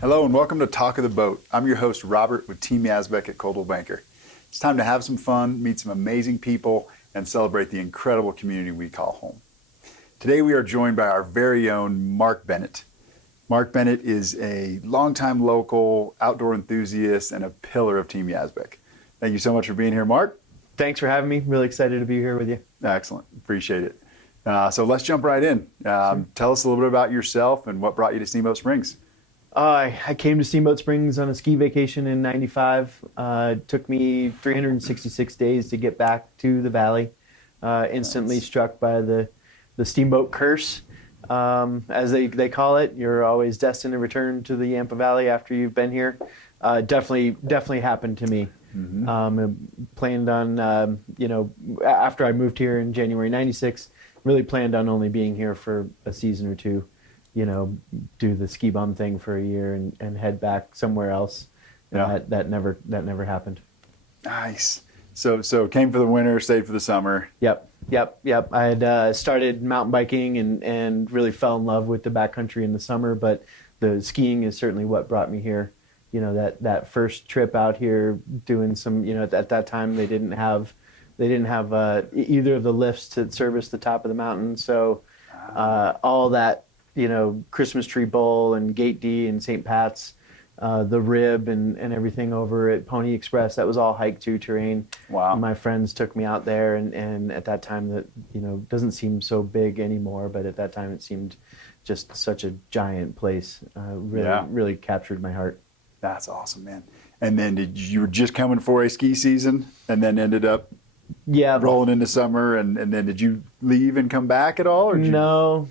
Hello and welcome to Talk of the Boat. I'm your host, Robert, with Team Yazbeck at Coldwell Banker. It's time to have some fun, meet some amazing people, and celebrate the incredible community we call home. Today we are joined by our very own Marc Bennett. Marc Bennett is a longtime local, outdoor enthusiast, and a pillar of Team Yazbeck. Thank you so much for being here, Marc. Thanks for having me. Really excited to be here with you. Excellent. Appreciate it. So let's jump right in. Tell us a little bit about yourself and what brought you to Steamboat Springs. I came to Steamboat Springs on a ski vacation in '95. It took me 366 days to get back to the valley. Instantly struck by the steamboat curse, as they call it. You're always destined to return to the Yampa Valley after you've been here. Definitely happened to me. Mm-hmm. Planned on, after I moved here in January '96, really planned on only being here for a season or two. Do the ski bum thing for a year and head back somewhere else. Yeah. That never happened. Nice. So came for the winter, stayed for the summer. Yep. I had started mountain biking and really fell in love with the backcountry in the summer, but the skiing is certainly what brought me here. That first trip out here doing some, at that time they didn't have either of the lifts to service the top of the mountain. So all that, Christmas Tree Bowl and Gate D and St. Pat's, the Rib and everything over at Pony Express, that was all hike to terrain. Wow. My friends took me out there and at that time that, doesn't seem so big anymore, but at that time it seemed just such a giant place. Really captured my heart. That's awesome, man. And then you were just coming for a ski season and then ended up rolling into summer, and then did you leave and come back at all, or did you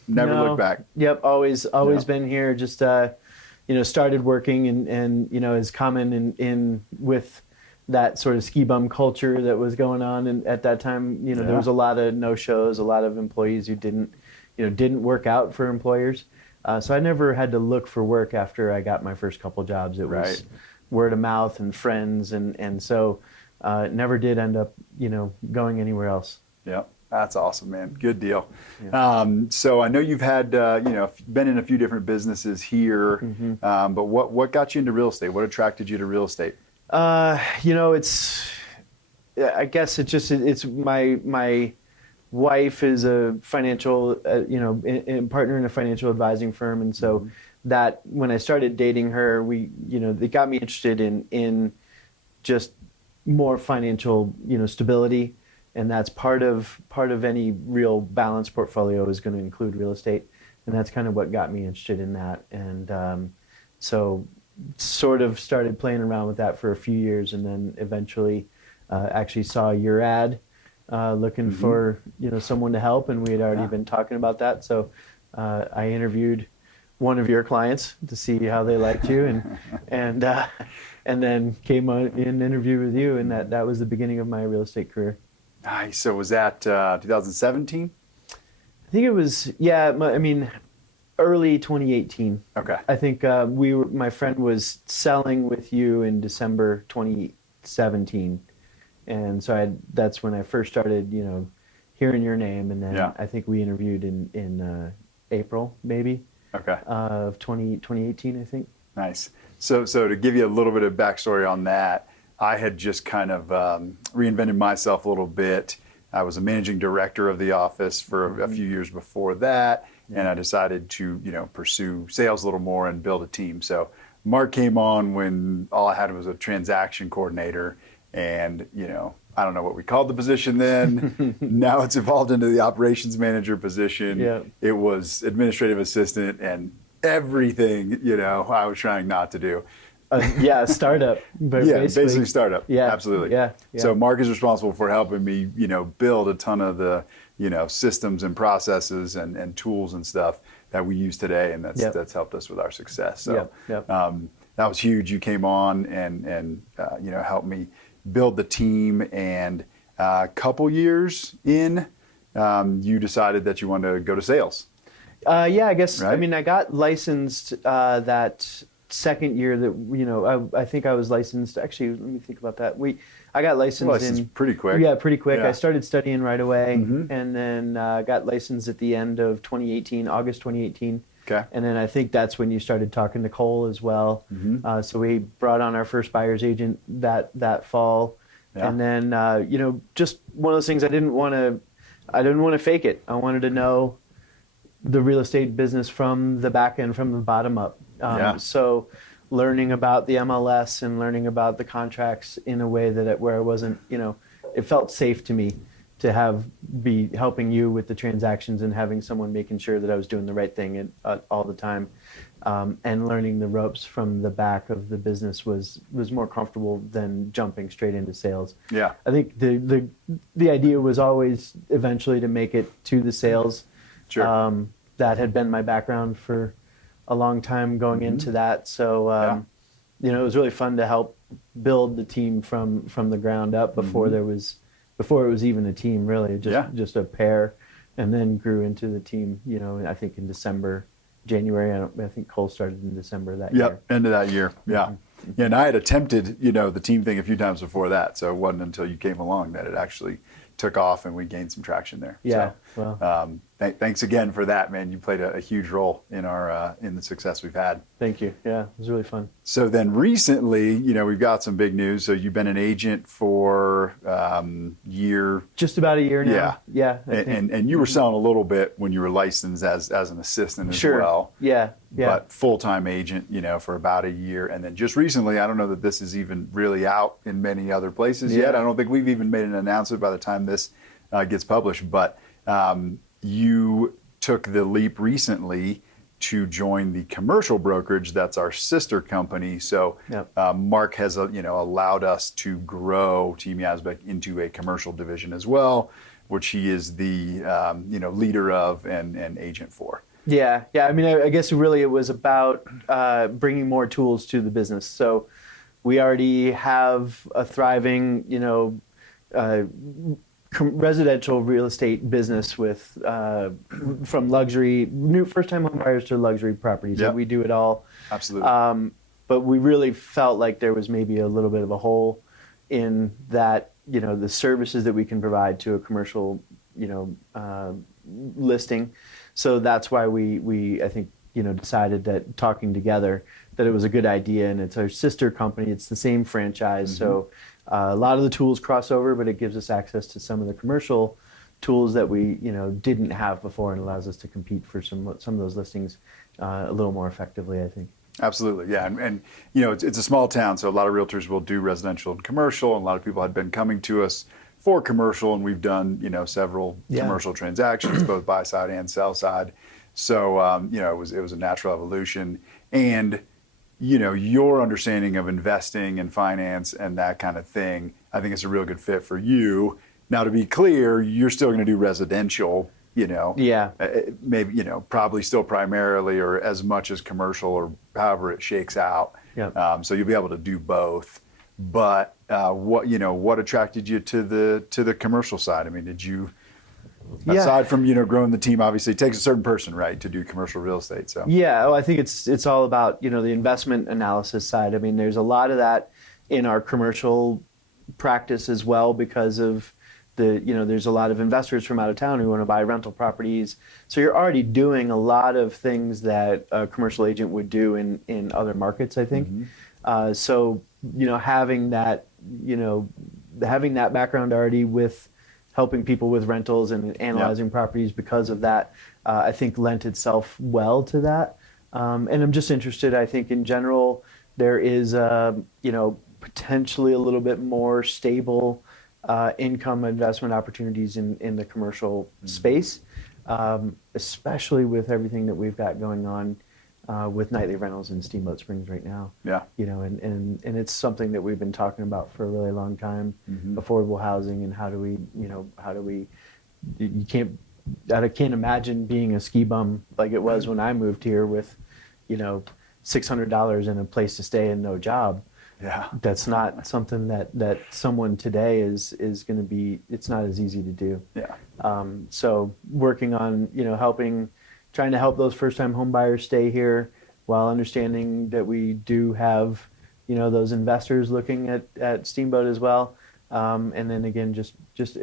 never look back? Yep, always been here. Just started working and is common in with that sort of ski bum culture that was going on, and at that time there was a lot of no shows, a lot of employees who didn't work out for employers. So I never had to look for work after I got my first couple jobs. It was word of mouth and friends, and so never did end up, going anywhere else. Yeah, that's awesome, man. Good deal. Yeah. So I know you've had, been in a few different businesses here, mm-hmm. But what got you into real estate? What attracted you to real estate? I guess it's my wife is a financial, partner in a financial advising firm, and so mm-hmm. that when I started dating her, it got me interested in just more financial, stability, and that's part of any real balanced portfolio is going to include real estate, and that's kind of what got me interested in that, and so sort of started playing around with that for a few years, and then eventually actually saw your ad looking mm-hmm. for someone to help, and we had already been talking about that, so I interviewed one of your clients to see how they liked you, and then came on an interview with you, and that was the beginning of my real estate career. Nice. So was that 2017? I think it was, early 2018. Okay. I think my friend was selling with you in December 2017, and so that's when I first started, hearing your name, and then I think we interviewed in April, maybe. Okay. Of 2018, I think. Nice. So to give you a little bit of backstory on that, I had just kind of reinvented myself a little bit. I was a managing director of the office for mm-hmm. a few years before that, and I decided to pursue sales a little more and build a team. So Marc came on when all I had was a transaction coordinator, and I don't know what we called the position then. Now it's evolved into the operations manager position. Yeah. It was administrative assistant and everything, I was trying not to do. Startup. But basically startup. Yeah, absolutely. Yeah. So Marc is responsible for helping me, build a ton of the, systems and processes and tools and stuff that we use today, and that's helped us with our success. So that was huge. You came on and helped me build the team, and a couple years in, you decided that you wanted to go to sales. I guess. Right? I got licensed that second year that I think I was licensed. Actually, let me think about that. I got licensed in pretty quick. Yeah, pretty quick. Yeah. I started studying right away, mm-hmm. and then got licensed at the end of 2018, August 2018. Okay. And then I think that's when you started talking to Cole as well. So we brought on our first buyer's agent that fall. Yeah. And then, just one of those things I didn't want to fake it. I wanted to know the real estate business from the back end, from the bottom up. So learning about the MLS and learning about the contracts in a way where I wasn't, it felt safe to me to be helping you with the transactions and having someone making sure that I was doing the right thing all the time. And learning the ropes from the back of the business was more comfortable than jumping straight into sales. Yeah. I think the idea was always eventually to make it to the sales. Sure. That had been my background for a long time going into that. So, it was really fun to help build the team from the ground up before it was even a team, really, just a pair, and then grew into the team, I think in January. I think Cole started in December that year. Yep, end of that year. Yeah. Yeah, and I had attempted, the team thing a few times before that. So it wasn't until you came along that it actually took off and we gained some traction there. Yeah. So, thanks again for that, man. You played a huge role in in the success we've had. Thank you. Yeah, it was really fun. So then recently, we've got some big news. So you've been an agent for year. Just about a year now. Yeah. And you were selling a little bit when you were licensed as an assistant as well. Yeah. But full-time agent, for about a year. And then just recently, I don't know that this is even really out in many other places yet. I don't think we've even made an announcement by the time this gets published. But you took the leap recently to join the commercial brokerage. That's our sister company. So Marc has allowed us to grow Team Yazbeck into a commercial division as well, which he is the leader of and agent for. Yeah. I mean, I guess really it was about bringing more tools to the business. So we already have a thriving, residential real estate business with from luxury, new first-time home buyers to luxury properties. Yep. We do it all. Absolutely. But we really felt like there was maybe a little bit of a hole in that, the services that we can provide to a commercial, listing. So that's why we I think, decided that talking together that it was a good idea, and it's our sister company. It's the same franchise. So a lot of the tools cross over, but it gives us access to some of the commercial tools that we, didn't have before, and allows us to compete for some of those listings a little more effectively, I think. Absolutely, yeah, and it's a small town, so a lot of realtors will do residential and commercial, and a lot of people had been coming to us for commercial, and we've done several commercial transactions, both buy side and sell side. So it was a natural evolution, and your understanding of investing and finance and that kind of thing, I think it's a real good fit for you. Now, to be clear, you're still going to do residential, maybe, probably still primarily or as much as commercial or however it shakes out. Yep. So you'll be able to do both. But what attracted you to the commercial side? I mean, did you, aside from growing the team, obviously it takes a certain person, right, to do commercial real estate. So I think it's all about the investment analysis side. I mean, there's a lot of that in our commercial practice as well, because of there's a lot of investors from out of town who want to buy rental properties. So you're already doing a lot of things that a commercial agent would do in other markets, I think. So having that background already with helping people with rentals and analyzing properties because of that, I think lent itself well to that. And I'm just interested, I think in general, there is, potentially a little bit more stable income investment opportunities in the commercial space, especially with everything that we've got going on with nightly rentals in Steamboat Springs right now. Yeah. And it's something that we've been talking about for a really long time, affordable housing, and I can't imagine being a ski bum like it was when I moved here with, $600 in a place to stay and no job. Yeah. That's not something that someone today is going to be, it's not as easy to do. Yeah. So working on, trying to help those first-time home buyers stay here while understanding that we do have, those investors looking at Steamboat as well. And then again, just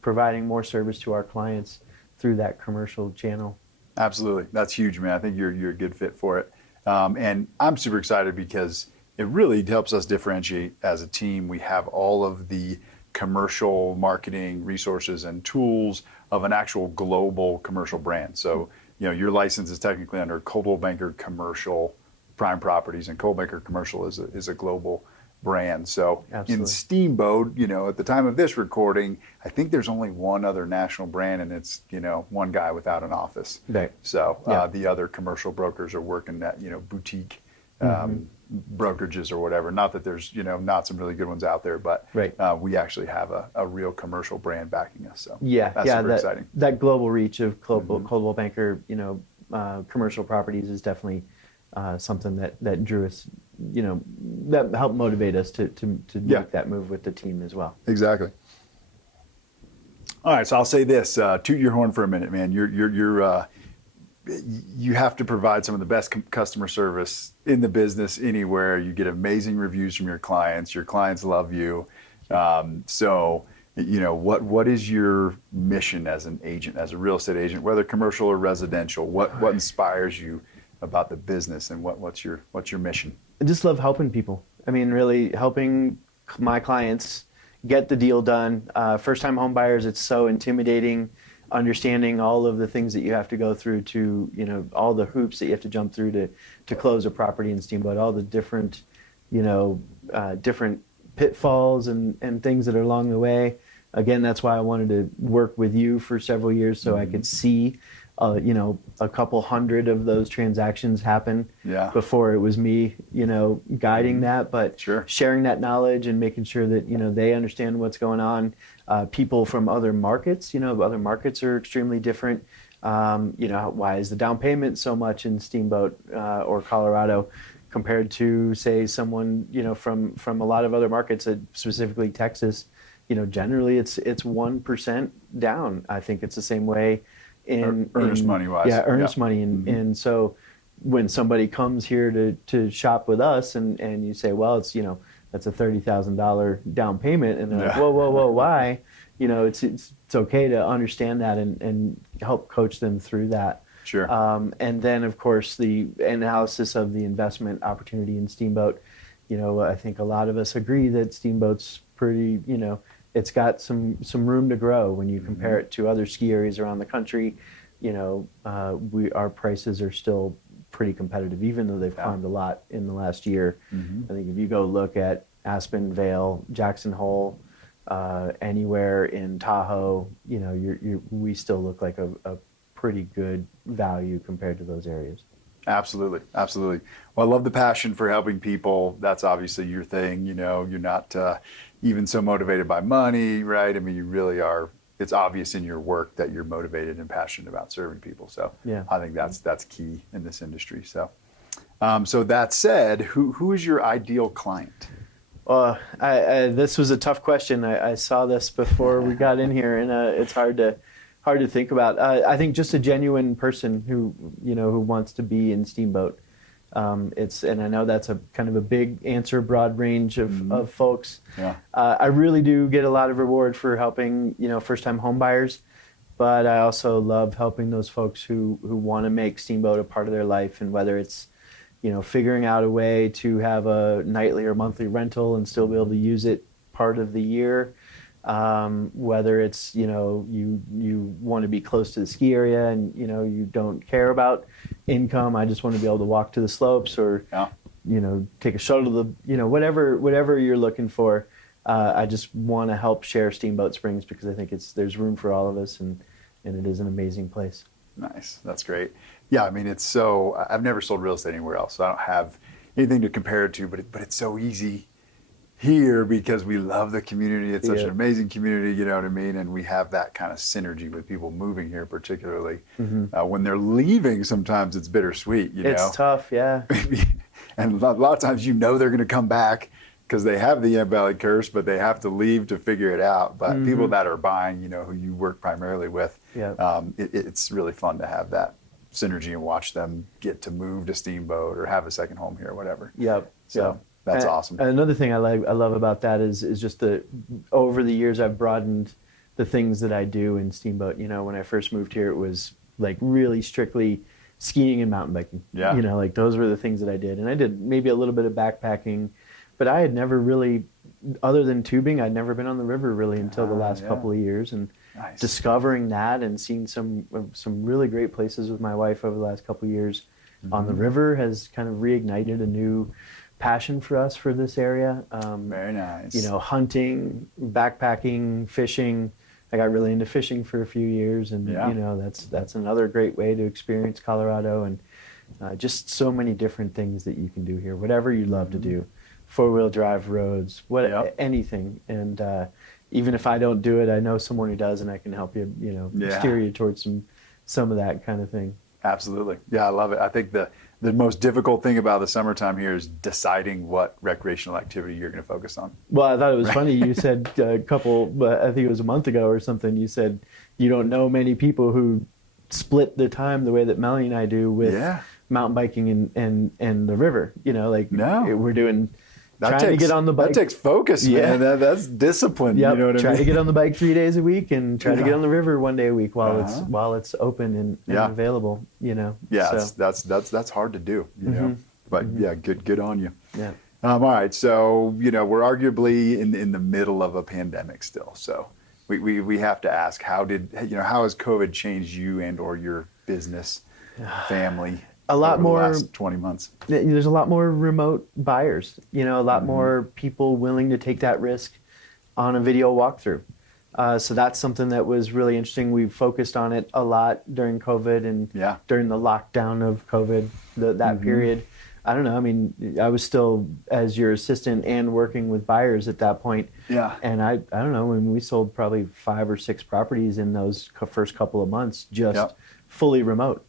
providing more service to our clients through that commercial channel. Absolutely. That's huge, man. I think you're a good fit for it. And I'm super excited because it really helps us differentiate as a team. We have all of the commercial marketing resources and tools of an actual global commercial brand. So, your license is technically under Coldwell Banker Commercial Prime Properties, and Coldwell Banker Commercial is a global brand. So Absolutely. in Steamboat, at the time of this recording, I think there's only one other national brand, and it's, one guy without an office. Right. So Yeah. the other commercial brokers are working at, boutique Mm-hmm. brokerages or whatever. Not that there's, not some really good ones out there, but Right. We actually have a real commercial brand backing us. So Yeah, that's super exciting. that global reach of Mm-hmm. Coldwell Banker, commercial properties is definitely something that drew us, that helped motivate us to Yeah. make that move with the team as well. Exactly. All right, so I'll say this: toot your horn for a minute, man. You have to provide some of the best customer service in the business anywhere. You get amazing reviews from your clients. Your clients love you. So, what is your mission as an agent, as a real estate agent, whether commercial or residential? What inspires you about the business, and what's your mission? I just love helping people. I mean, really helping my clients get the deal done. First-time home buyers, it's so intimidating. Understanding all of the things that you have to go through to, all the hoops that you have to jump through to close a property in Steamboat, all the different, different pitfalls and things that are along the way. Again, that's why I wanted to work with you for several years so I could see, a couple hundred of those transactions happen Yeah. before it was me, guiding that. But Sure. sharing that knowledge and making sure that, they understand what's going on. People from other markets, other markets are extremely different. Why is the down payment so much in Steamboat or Colorado compared to, say, someone, from a lot of other markets, specifically Texas? Generally it's 1% down. I think it's the same way in Earnest money wise. Yeah, earnest Yeah. money. And so when somebody comes here to shop with us and you say, well, it's, that's a $30,000 down payment, and they're like, Yeah. whoa, why? It's okay to understand that and help coach them through that. Sure. And then, of course, the analysis of the investment opportunity in Steamboat. I think a lot of us agree that Steamboat's pretty, it's got some room to grow when you compare it to other ski areas around the country. Our prices are still pretty competitive, even though they've climbed a lot in the last year. I think if you go look at Aspen, Vail, Jackson Hole, anywhere in Tahoe, we still look like a pretty good value compared to those areas. Absolutely. Absolutely. Well, I love the passion for helping people. That's obviously your thing. You're not even so motivated by money, right? I mean, you really are. It's obvious in your work that you're motivated and passionate about serving people. So Yeah. I think that's key in this industry. So, so that said, who is your ideal client? This was a tough question. I saw this before we got in here, and it's hard to think about. I think just a genuine person who wants to be in Steamboat. And I know that's a kind of a big answer, broad range of folks. Yeah. I really do get a lot of reward for helping first-time home buyers, but I also love helping those folks who want to make Steamboat a part of their life, and whether it's figuring out a way to have a nightly or monthly rental and still be able to use it part of the year. Whether it's, you want to be close to the ski area and, you don't care about income. I just want to be able to walk to the slopes or, take a shuttle to the, whatever you're looking for. I just want to help share Steamboat Springs because I think there's room for all of us, and it is an amazing place. Nice. That's great. Yeah. I mean, I've never sold real estate anywhere else, so I don't have anything to compare it to, but it's so easy here because we love the community. It's such an amazing community, you know what I mean? And we have that kind of synergy with people moving here, particularly. When they're leaving, sometimes it's bittersweet, It's tough, yeah. And a lot of times they're going to come back because they have the Yampa Valley curse, but they have to leave to figure it out. But people that are buying, who you work primarily with, it's really fun to have that synergy and watch them get to move to Steamboat or have a second home here or whatever. Yep. So that's awesome. Another thing I love about that is just over the years I've broadened the things that I do in Steamboat. When I first moved here, it was like really strictly skiing and mountain biking. Yeah. You know, like those were the things that I did. And I did maybe a little bit of backpacking, but I had never really, other than tubing, I'd never been on the river really until the last couple of years. And Nice. discovering that and seeing some really great places with my wife over the last couple of years on the river has kind of reignited a new passion for us for this area. Very nice. You know, hunting, backpacking, fishing. I got really into fishing for a few years, and Yeah. you know, that's another great way to experience Colorado, and just so many different things that you can do here. Whatever you love to do, 4-wheel drive roads, anything. And even if I don't do it, I know someone who does, and I can help you. You know, steer you towards some of that kind of thing. Absolutely. Yeah, I love it. I think the most difficult thing about the summertime here is deciding what recreational activity you're going to focus on. Well, I thought it was funny. You said I think it was a month ago or something, you said you don't know many people who split their time the way that Melanie and I do with mountain biking and the river. You know, like we're doing... trying to get on the bike. That takes focus, man. That's discipline. Yep. You know what I mean? Try to get on the bike 3 days a week and try to get on the river 1 day a week while it's open and available. You know. Yeah, so. that's hard to do. You know, but yeah, good on you. Yeah. All right, so you know we're arguably in the middle of a pandemic still. So we have to ask, how has COVID changed you and or your business, family? A lot more. The last 20 months. There's a lot more remote buyers. You know, a lot more people willing to take that risk on a video walkthrough. So that's something that was really interesting. We focused on it a lot during COVID and during the lockdown of COVID, that period. I don't know. I mean, I was still as your assistant and working with buyers at that point. Yeah. And I don't know, when we sold probably 5 or 6 properties in those first couple of months, just fully remote.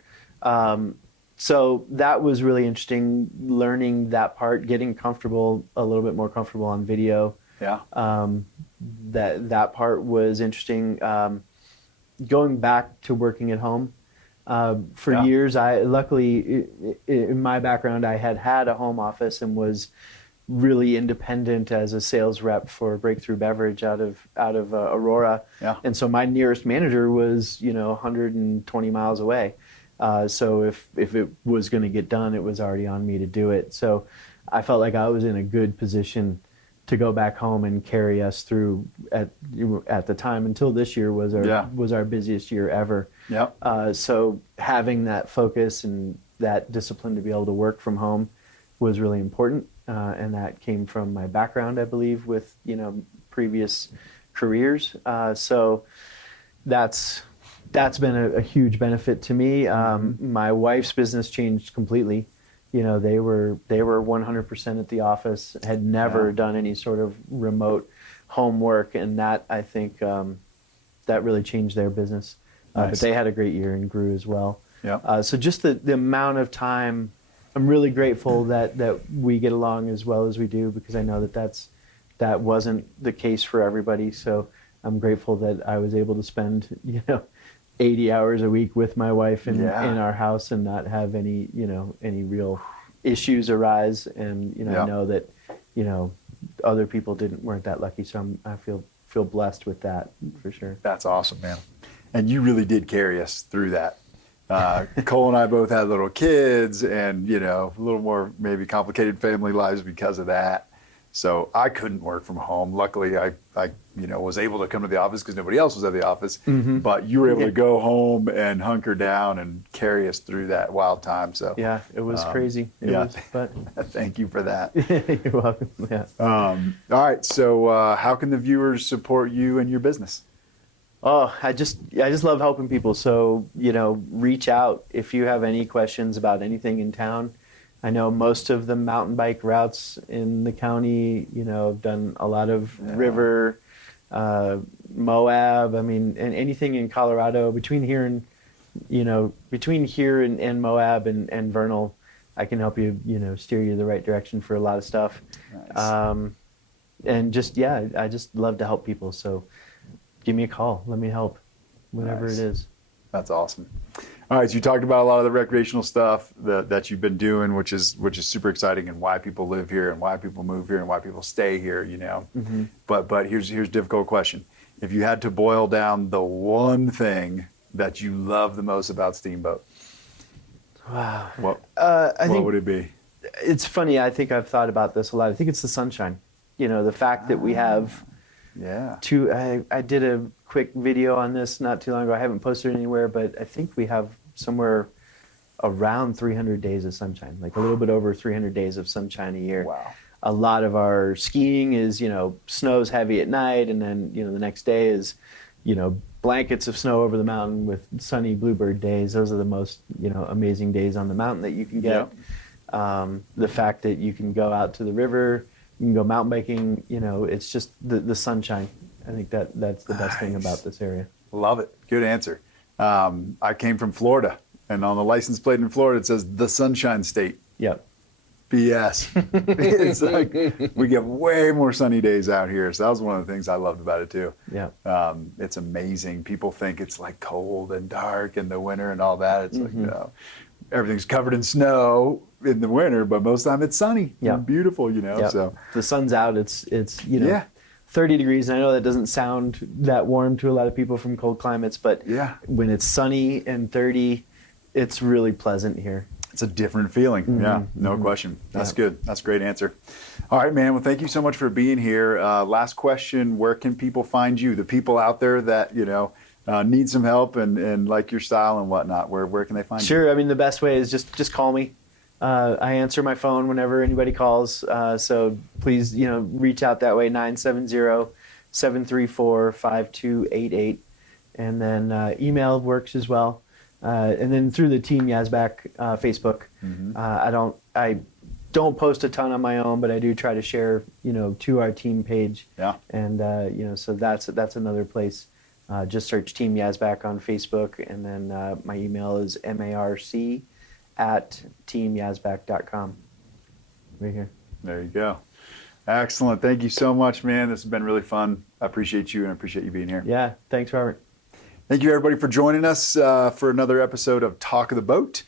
So that was really interesting, learning that part, getting a little bit more comfortable on video. Yeah. That part was interesting. Going back to working at home. For years, luckily, in my background, I had a home office and was really independent as a sales rep for Breakthrough Beverage out of Aurora. Yeah. And so my nearest manager was, 120 miles away. So if it was going to get done, it was already on me to do it. So I felt like I was in a good position to go back home and carry us through at the time until this year was our busiest year ever. Yeah. So having that focus and that discipline to be able to work from home was really important, and that came from my background, I believe, with previous careers. So that's been a huge benefit to me. My wife's business changed completely. They were 100% at the office, had never done any sort of remote homework, and that, I think, that really changed their business. Nice. But they had a great year and grew as well. Yeah. So just the amount of time, I'm really grateful that we get along as well as we do, because I know that wasn't the case for everybody. So I'm grateful that I was able to spend 80 hours a week with my wife in our house and not have any real issues arise. And I know that other people weren't that lucky. So I feel blessed with that for sure. That's awesome, man. And you really did carry us through that. Cole and I both had little kids and a little more maybe complicated family lives because of that. So I couldn't work from home. Luckily, I was able to come to the office because nobody else was at the office. Mm-hmm. But you were able to go home and hunker down and carry us through that wild time. So yeah, it was crazy. But thank you for that. You're welcome. Yeah. All right. So how can the viewers support you and your business? Oh, I just love helping people. So reach out if you have any questions about anything in town. I know most of the mountain bike routes in the county, have done a lot of river, Moab. I mean, and anything in Colorado between here and Moab and Vernal, I can help you, steer you the right direction for a lot of stuff. Nice. And I just love to help people. So give me a call. Let me help, whatever it is. That's awesome. All right, so you talked about a lot of the recreational stuff that you've been doing, which is super exciting, and why people live here, and why people move here, and why people stay here. But here's a difficult question: if you had to boil down the one thing that you love the most about Steamboat? Wow. What I think would it be? it's funny. I think I've thought about this a lot. I think it's the sunshine. You know, the fact that we have Yeah. I did a quick video on this not too long ago. I haven't posted it anywhere, but I think we have somewhere around 300 days of sunshine, like a little bit over 300 days of sunshine a year. Wow. A lot of our skiing is, you know, snow's heavy at night, and then, you know, the next day is, you know, blankets of snow over the mountain with sunny bluebird days. Those are the most, you know, amazing days on the mountain that you can get. The fact that you can go out to the river, you can go mountain biking, you know, it's just the sunshine. I think that's the best thing about this area. Love it. Good answer. I came from Florida, and on the license plate in Florida, it says the Sunshine State. Yep. BS. It's like we get way more sunny days out here. So that was one of the things I loved about it too. Yeah. It's amazing. People think it's like cold and dark in the winter and all that. It's like, no, everything's covered in snow in the winter, but most of the time it's sunny and beautiful, you know. Yep. So the sun's out. It's you know, 30 degrees. And I know that doesn't sound that warm to a lot of people from cold climates, but when it's sunny and 30, it's really pleasant here. It's a different feeling. Yeah, no question. That's good. That's a great answer. All right, man. Well, thank you so much for being here. Last question, where can people find you? The people out there that, you know, need some help and like your style and whatnot, where can they find you? Sure. I mean, the best way is just call me. I answer my phone whenever anybody calls. So please, you know, reach out that way, 970-734-5288. And then email works as well. And then through the Team Yazbeck Facebook. I don't post a ton on my own, but I do try to share, you know, to our team page. Yeah. And you know, so that's another place. Just search Team Yazbeck on Facebook, and then my email is marc@teamyazbeck.com. Right here. There you go. Excellent. Thank you so much, man. This has been really fun. I appreciate you, and I appreciate you being here. Yeah. Thanks, Robert. Thank you, everybody, for joining us for another episode of Talk of the Boat.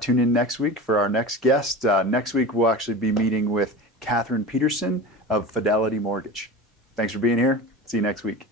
Tune in next week for our next guest. Next week, we'll actually be meeting with Catherine Peterson of Fidelity Mortgage. Thanks for being here. See you next week.